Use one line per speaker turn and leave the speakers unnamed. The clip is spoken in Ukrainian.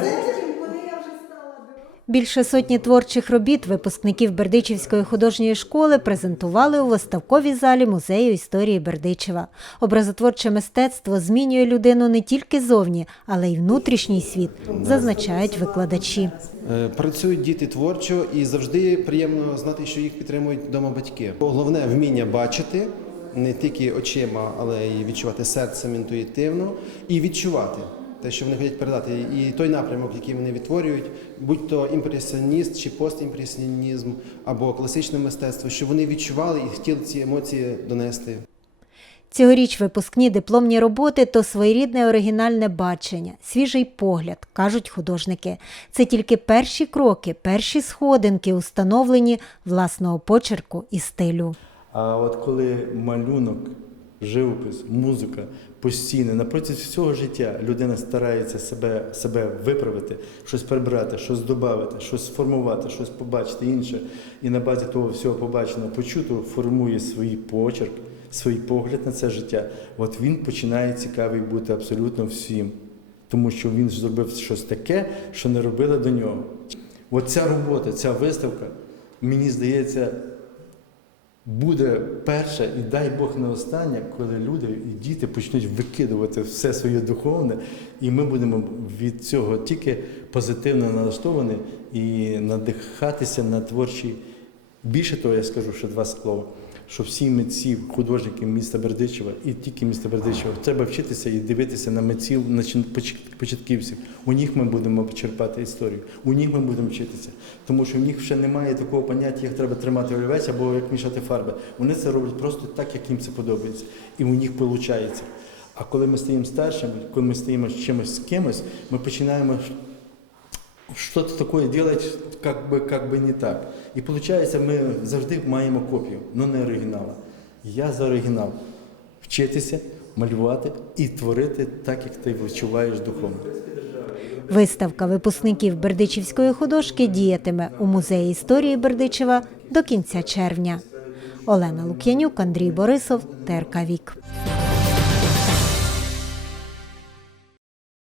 знаєте,
Більше сотні творчих робіт випускників Бердичівської художньої школи презентували у виставковій залі музею історії Бердичева. Образотворче мистецтво змінює людину не тільки зовні, але й внутрішній світ, зазначають викладачі.
Е, Працюють діти творчо і завжди приємно знати, що їх підтримують вдома батьки. Головне вміння бачити не тільки очима, але й відчувати серцем інтуїтивно і відчувати те, що вони хочуть передати, і той напрямок, який вони відтворюють, будь то імпресіоніст чи постімпресіонізм або класичне мистецтво, що вони відчували і хотіли ці емоції донести.
Цьогоріч випускні дипломні роботи то своєрідне оригінальне бачення, свіжий погляд, кажуть художники. Це тільки перші кроки, перші сходинки у становленні власного почерку і стилю.
А от коли малюнок, живопис, музика постійно на протязі всього життя людина старається себе, себе виправити, щось прибрати, щось додати, щось сформувати, щось побачити інше, і на базі того всього побаченого, почутого формує свій почерк, свій погляд на це життя. От він починає цікавий бути абсолютно всім, тому що він зробив щось таке, що не робили до нього. От ця робота, ця виставка, мені здається, буде перша, і дай Бог не остання, коли люди і діти почнуть викидувати все своє духовне, і ми будемо від цього тільки позитивно налаштовані і надихатися на творчі. Більше того, я скажу ще два слова. Що всі митці, художники міста Бердичева і тільки міста Бердичева, треба вчитися і дивитися на митців начин- початківців. У них ми будемо черпати історію, у них ми будемо вчитися. Тому що в них ще немає такого поняття, як треба тримати олівець або як мішати фарби. Вони це роблять просто так, як їм це подобається. І у них виходить. А коли ми стаємо старшими, коли ми стаємо чимось з кимось, ми починаємо что-то такое делать как бы, как бы не так. І виходить, ми завжди маємо копію, але не оригінала. Я за оригінал. Вчитися, малювати і творити так, як ти відчуваєш духовно.
Виставка випускників Бердичівської художки діятиме у музеї історії Бердичева до кінця червня. Олена Лук'янюк, Андрій Борисов, ТРК Вік.